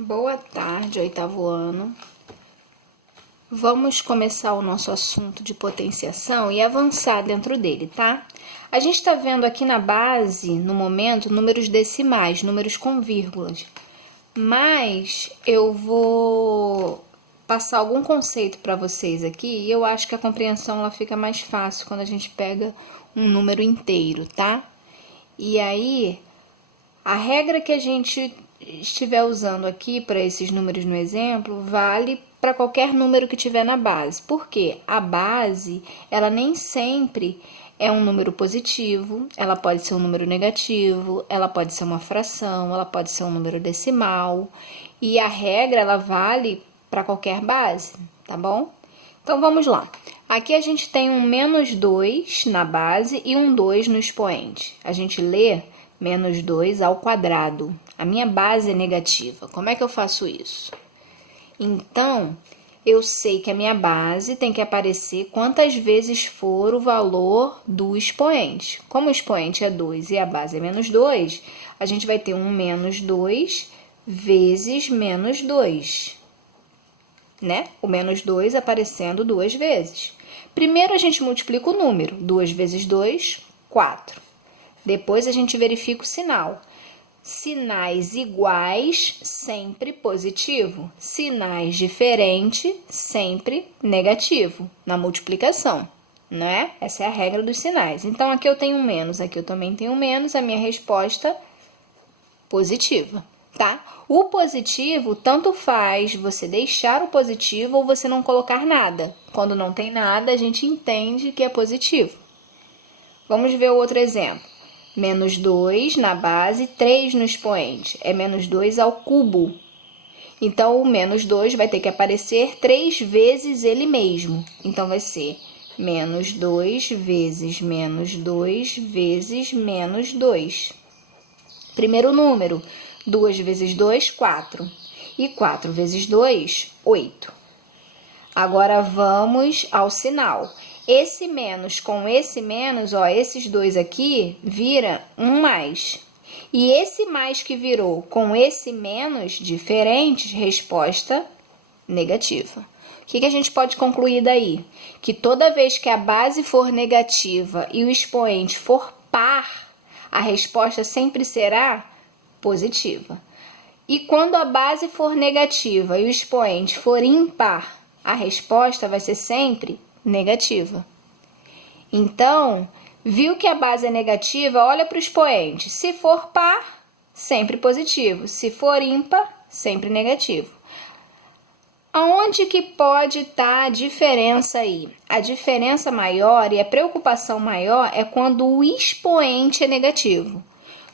Boa tarde, oitavo ano. Vamos começar o nosso assunto de potenciação e avançar dentro dele, tá? A gente está vendo aqui na base, no momento, números decimais, números com vírgulas. Mas eu vou passar algum conceito para vocês aqui e eu acho que a compreensão ela fica mais fácil quando a gente pega um número inteiro, tá? E aí, a regra que a gente estiver usando aqui para esses números no exemplo vale para qualquer número que tiver na base. Por quê? A base, ela nem sempre é um número positivo, ela pode ser um número negativo, ela pode ser uma fração, ela pode ser um número decimal. E a regra, ela vale para qualquer base, tá bom? Então, vamos lá. Aqui a gente tem um menos 2 na base e um 2 no expoente. A gente lê menos 2 ao quadrado. A minha base é negativa. Como é que eu faço isso? Então, eu sei que a minha base tem que aparecer quantas vezes for o valor do expoente. Como o expoente é 2 e a base é menos 2, a gente vai ter um menos 2 vezes menos 2, né? O menos 2 aparecendo duas vezes. Primeiro a gente multiplica o número. 2 vezes 2, 4. Depois a gente verifica o sinal. Sinais iguais, sempre positivo. Sinais diferentes, sempre negativo, na multiplicação, né? Essa é a regra dos sinais. Então, aqui eu tenho um menos, aqui eu também tenho um menos, a minha resposta positiva, tá? O positivo, tanto faz você deixar o positivo ou você não colocar nada. Quando não tem nada, a gente entende que é positivo. Vamos ver o outro exemplo. Menos 2 na base, 3 no expoente. É menos 2 ao cubo. Então, o menos 2 vai ter que aparecer 3 vezes ele mesmo. Então, vai ser menos 2 vezes menos 2 vezes menos 2. Primeiro número, 2 vezes 2, 4. E 4 vezes 2, 8. Agora, vamos ao sinal. Esse menos com esse menos, ó, esses dois aqui, vira um mais. E esse mais que virou com esse menos, diferentes, resposta negativa. O que a gente pode concluir daí? Que toda vez que a base for negativa e o expoente for par, a resposta sempre será positiva. E quando a base for negativa e o expoente for ímpar, a resposta vai ser sempre negativa. Então, viu que a base é negativa, olha para o expoente. Se for par, sempre positivo. Se for ímpar, sempre negativo. Aonde que pode estar a diferença aí? A diferença maior e a preocupação maior é quando o expoente é negativo.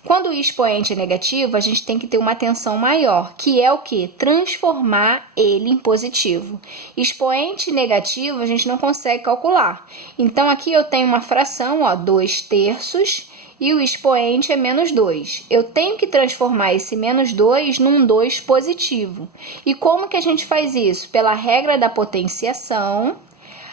Quando o expoente é negativo, a gente tem que ter uma atenção maior, que é o quê? Transformar ele em positivo. Expoente negativo, a gente não consegue calcular. Então, aqui eu tenho uma fração, ó, 2 terços, e o expoente é menos 2. Eu tenho que transformar esse menos 2 num 2 positivo. E como que a gente faz isso? Pela regra da potenciação,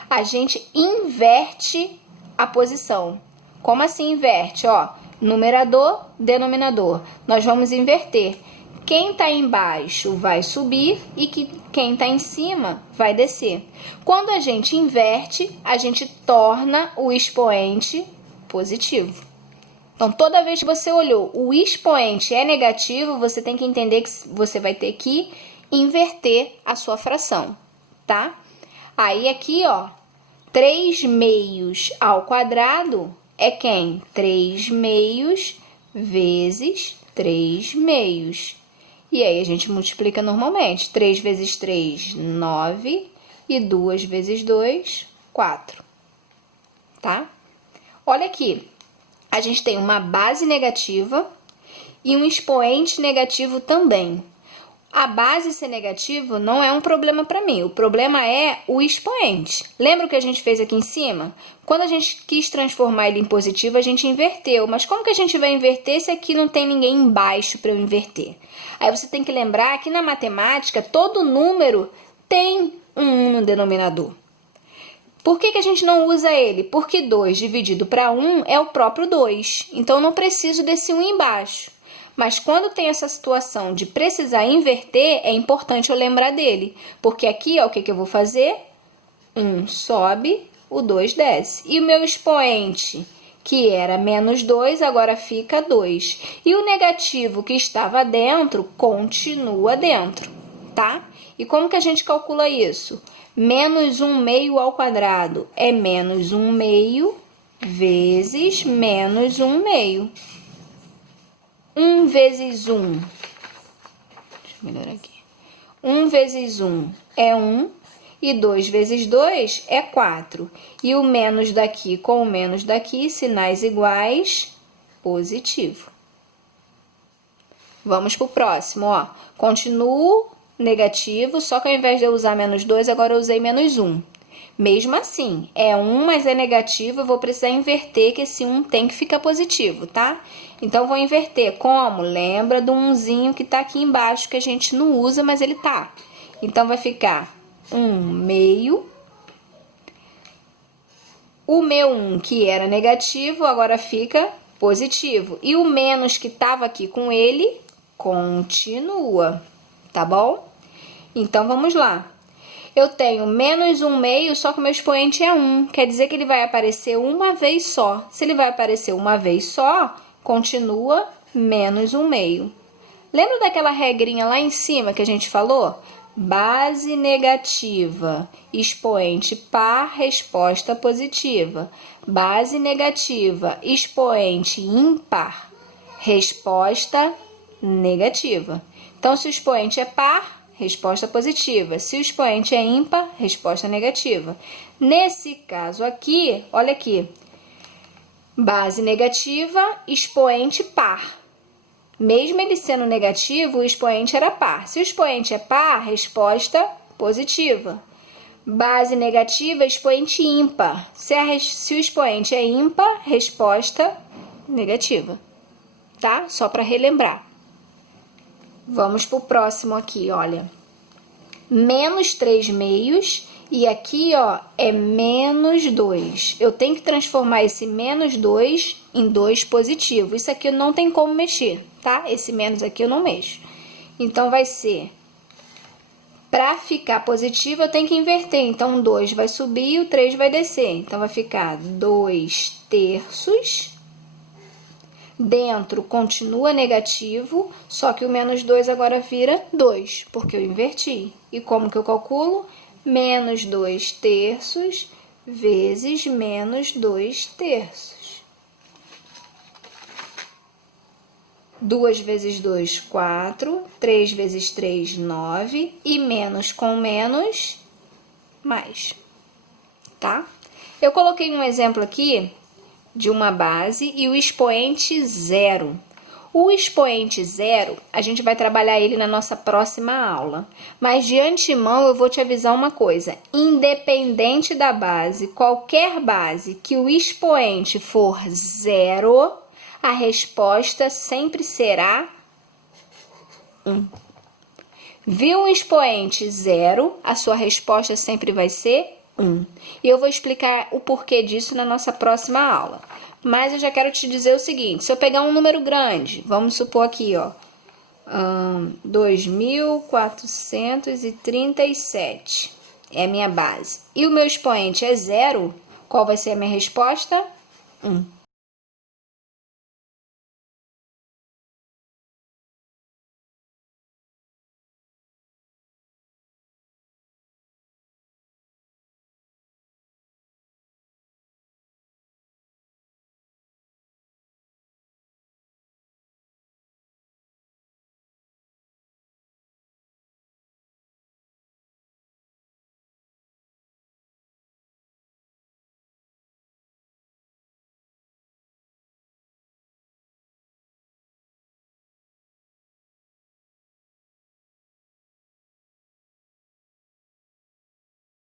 a gente inverte a posição. Como assim inverte? Ó, numerador, denominador. Nós vamos inverter. Quem está embaixo vai subir e quem está em cima vai descer. Quando a gente inverte, a gente torna o expoente positivo. Então, toda vez que você olhou, o expoente é negativo, você tem que entender que você vai ter que inverter a sua fração, tá? Aí, aqui, ó, 3 meios ao quadrado é quem? 3 meios vezes 3 meios. E aí, a gente multiplica normalmente. 3 vezes 3, 9. E 2 vezes 2, 4. Tá? Olha aqui. A gente tem uma base negativa e um expoente negativo também. A base ser negativa não é um problema para mim. O problema é o expoente. Lembra o que a gente fez aqui em cima? Quando a gente quis transformar ele em positivo, a gente inverteu. Mas como que a gente vai inverter se aqui não tem ninguém embaixo para eu inverter? Aí você tem que lembrar que na matemática, todo número tem um 1 no denominador. Por que a gente não usa ele? Porque 2 dividido para 1 é o próprio 2. Então, eu não preciso desse 1 embaixo. Mas quando tem essa situação de precisar inverter, é importante eu lembrar dele. Porque aqui, ó, o que eu vou fazer? 1 sobe, o 2 desce. E o meu expoente, que era menos 2, agora fica 2. E o negativo que estava dentro, continua dentro, tá? E como que a gente calcula isso? Menos 1/2 ao quadrado é menos 1/2 vezes menos 1/2. 1 vezes 1. Deixa eu melhorar aqui. 1 vezes 1 é 1. E 2 vezes 2 é 4. E o menos daqui com o menos daqui, sinais iguais, positivo. Vamos para o próximo, ó. Continuo negativo, só que ao invés de eu usar menos 2, agora eu usei menos 1. Mesmo assim, é 1, mas é negativo, eu vou precisar inverter, que esse 1 tem que ficar positivo, tá? Então, vou inverter. Como? Lembra do 1zinho que tá aqui embaixo, que a gente não usa, mas ele tá. Então, vai ficar 1/2. O meu 1, que era negativo, agora fica positivo. E o menos que estava aqui com ele, continua, tá bom? Então, vamos lá. Eu tenho menos 1/2, só que o meu expoente é 1. Quer dizer que ele vai aparecer uma vez só. Se ele vai aparecer uma vez só, continua menos 1/2. Lembra daquela regrinha lá em cima que a gente falou? Base negativa, expoente par, resposta positiva. Base negativa, expoente ímpar, resposta negativa. Então, se o expoente é par, resposta positiva. Se o expoente é ímpar, resposta negativa. Nesse caso aqui, olha aqui. Base negativa, expoente par. Mesmo ele sendo negativo, o expoente era par. Se o expoente é par, resposta positiva. Base negativa, expoente ímpar. Se o expoente é ímpar, resposta negativa. Tá? Só para relembrar. Vamos para o próximo aqui, olha. Menos 3/2 e aqui, ó, é menos 2. Eu tenho que transformar esse menos 2 em 2 positivo. Isso aqui não tem como mexer, tá? Esse menos aqui eu não mexo. Então, vai ser... Para ficar positivo, eu tenho que inverter. Então, o 2 vai subir e o 3 vai descer. Então, vai ficar 2/3. Dentro continua negativo, só que o menos 2 agora vira 2, porque eu inverti. E como que eu calculo? Menos 2/3 vezes menos 2/3. 2 vezes 2, 4. 3 vezes 3, 9. E menos com menos, mais. Tá? Eu coloquei um exemplo aqui de uma base e o expoente 0. O expoente 0, a gente vai trabalhar ele na nossa próxima aula. Mas de antemão eu vou te avisar uma coisa. Independente da base, qualquer base que o expoente for 0, a resposta sempre será 1. Viu um expoente 0, a sua resposta sempre vai ser 1. E eu vou explicar o porquê disso na nossa próxima aula. Mas eu já quero te dizer o seguinte, se eu pegar um número grande, vamos supor aqui, ó, 2.437 é a minha base, e o meu expoente é 0, qual vai ser a minha resposta? 1.